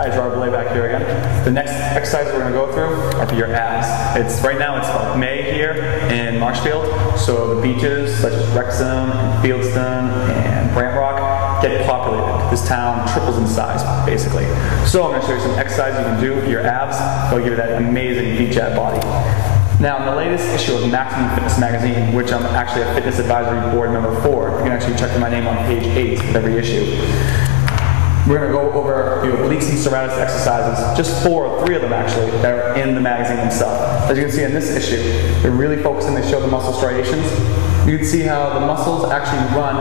Hi, it's Robert Belley back here again. The next exercises we're going to go through are for your abs. Right now it's like May here in Marshfield, so the beaches such as Wrexham and Fieldstone and Brant Rock get populated. This town triples in size, basically. So I'm going to show you some exercises you can do for your abs that will give you that amazing beach ab body. Now, in the latest issue of Maximum Fitness magazine, which I'm actually a fitness advisory board member for, you can actually check my name on page 8 of every issue. We're going to go over the obliques and serratus exercises, just 3 of them actually, that are in the magazine themselves. As you can see in this issue, they're really focusing to show the muscle striations. You can see how the muscles actually run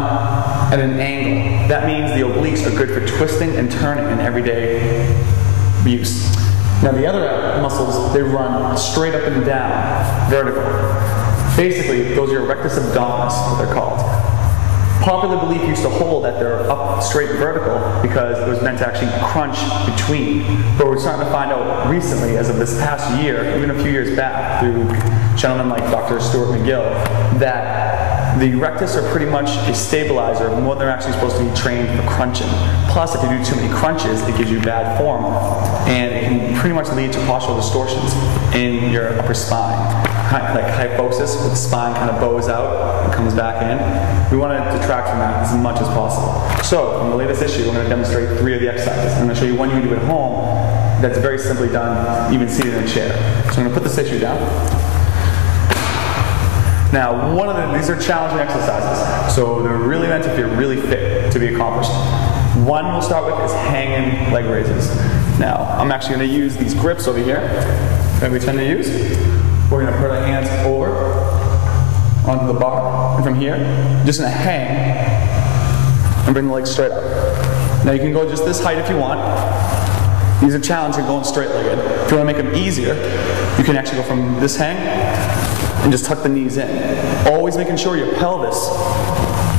at an angle. That means the obliques are good for twisting and turning in everyday use. Now the other muscles, they run straight up and down, vertical. Basically, those are your rectus abdominis, what they're called. Popular belief used to hold that they're up straight vertical because it was meant to actually crunch between. But we're starting to find out recently, as of this past year, even a few years back, through gentlemen like Dr. Stuart McGill, that the rectus are pretty much a stabilizer more than they're actually supposed to be trained for crunching. Plus, if you do too many crunches, it gives you bad form, and it can pretty much lead to postural distortions in your upper spine. Like kyphosis, where the spine kind of bows out and comes back in. We want to detract from that as much as possible. So, in the latest issue, we're going to demonstrate 3 of the exercises. I'm going to show you one you can do at home that's very simply done, even seated in a chair. So I'm going to put this issue down. Now, these are challenging exercises, so they're really meant if you're really fit to be accomplished. One we'll start with is hanging leg raises. Now, I'm actually going to use these grips over here that we tend to use. We're going to put our hands over onto the bar, and from here, just going to hang and bring the legs straight up. Now you can go just this height if you want. These are challenging going straight-legged. If you want to make them easier, you can actually go from this hang and just tuck the knees in. Always making sure your pelvis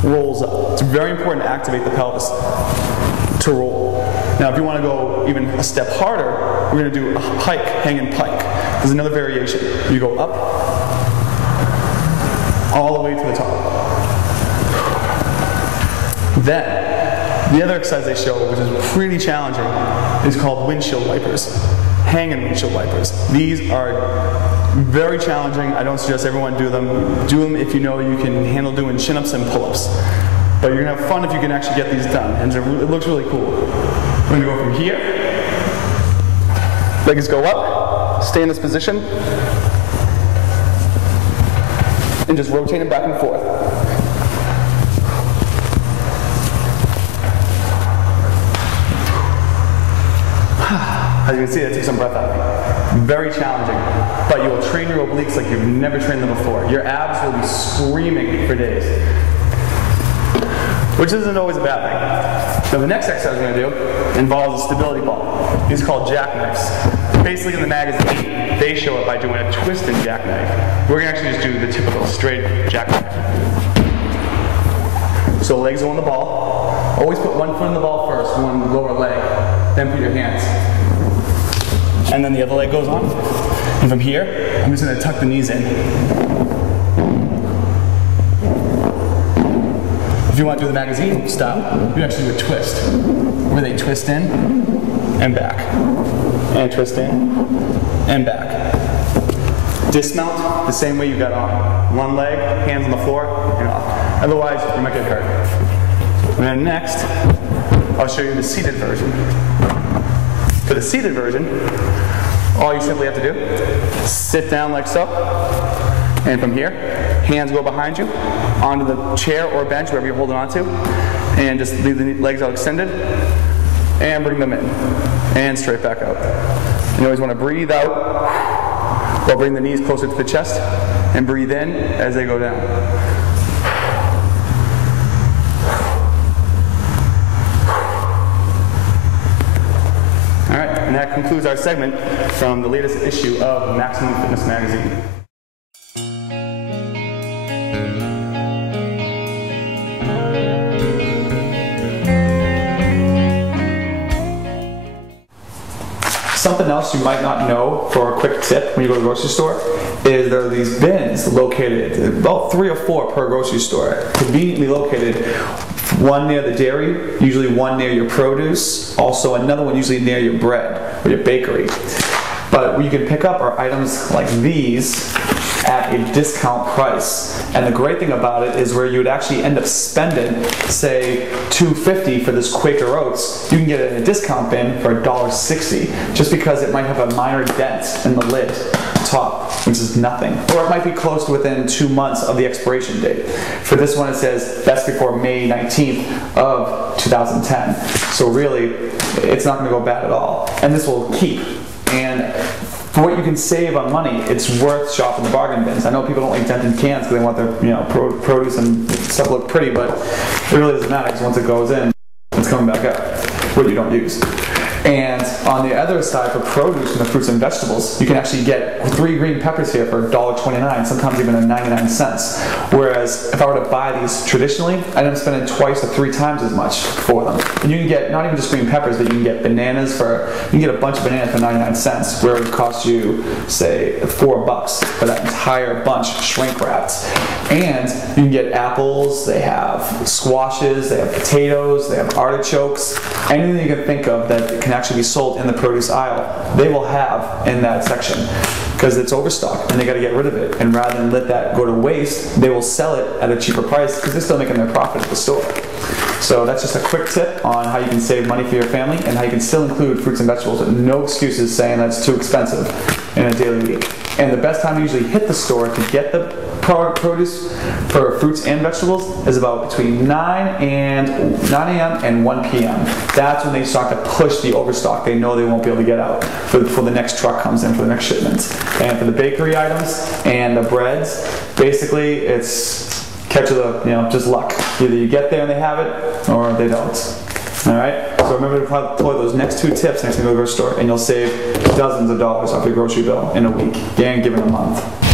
rolls up. It's very important to activate the pelvis to roll. Now if you want to go even a step harder, we're going to do a pike, hanging pike. There's another variation. You go up, all the way to the top. Then, the other exercise they show, which is pretty challenging, is called windshield wipers. Hanging windshield wipers. These are very challenging. I don't suggest everyone do them. Do them if you know you can handle doing chin-ups and pull-ups. But you're going to have fun if you can actually get these done. And it looks really cool. We're going to go from here. Legs go up. Stay in this position. And just rotate it back and forth. As you can see, that takes some breath out of me. Very challenging, but you will train your obliques like you've never trained them before. Your abs will be screaming for days, which isn't always a bad thing. Now the next exercise we're going to do involves a stability ball. These are called jackknives. Basically in the magazine, they show it by doing a twist and jackknife. We're going to actually just do the typical straight jackknife. So legs are on the ball. Always put one foot on the ball first, one lower leg, then put your hands. And then the other leg goes on. And from here, I'm just going to tuck the knees in. If you want to do the magazine style, you can actually do a twist, where they twist in and back, and twist in and back. Dismount the same way you got on. One leg, hands on the floor, and off. Otherwise, you might get hurt. And then next, I'll show you the seated version. For the seated version, all you simply have to do is sit down like so, and from here, hands go behind you, onto the chair or bench, wherever you're holding on to, and just leave the legs out extended, and bring them in, and straight back out. You always want to breathe out, while bring the knees closer to the chest, and breathe in as they go down. Alright, and that concludes our segment from the latest issue of Maximum Fitness magazine. Something else you might not know for a quick tip when you go to the grocery store is there are these bins located, about 3 or 4 per grocery store, conveniently located One near the dairy, usually one near your produce, also another one usually near your bread or your bakery. But what you can pick up are items like these at a discount price. And the great thing about it is where you would actually end up spending, say, $2.50 for this Quaker Oats, you can get it in a discount bin for $1.60, just because it might have a minor dent in the lid top, which is nothing. Or it might be close to within 2 months of the expiration date. For this one, it says best before May 19th of 2010. So really, it's not going to go bad at all. And this will keep. And for what you can save on money, it's worth shopping the bargain bins. I know people don't like dented cans because they want their produce and stuff to look pretty, but it really doesn't matter because once it goes in, it's coming back up, what you don't use. And on the other side, for produce and the fruits and vegetables, you can actually get 3 green peppers here for $1.29, sometimes even 99 cents. Whereas if I were to buy these traditionally, I'd end up spending twice or 3 times as much for them. And you can get not even just green peppers, but you can get bananas you can get a bunch of bananas for 99 cents, where it would cost you, say, $4 for that entire bunch shrink wrapped. And you can get apples, they have squashes, they have potatoes, they have artichokes, anything you can think of that can actually be sold in the produce aisle, they will have in that section, because it's overstocked and they got to get rid of it. And rather than let that go to waste, they will sell it at a cheaper price because they're still making their profit at the store. So that's just a quick tip on how you can save money for your family and how you can still include fruits and vegetables with no excuses saying that's too expensive in a daily week. And the best time to usually hit the store to get the produce for fruits and vegetables is about between 9 a.m. and 1 p.m. That's when they start to push the overstock. They know they won't be able to get out before the next truck comes in for the next shipment. And for the bakery items and the breads, basically it's catch of the, just luck. Either you get there and they have it, or they don't. All right. So remember to follow those next 2 tips next time you go to the grocery store, and you'll save dozens of dollars off your grocery bill in a week, and given a month.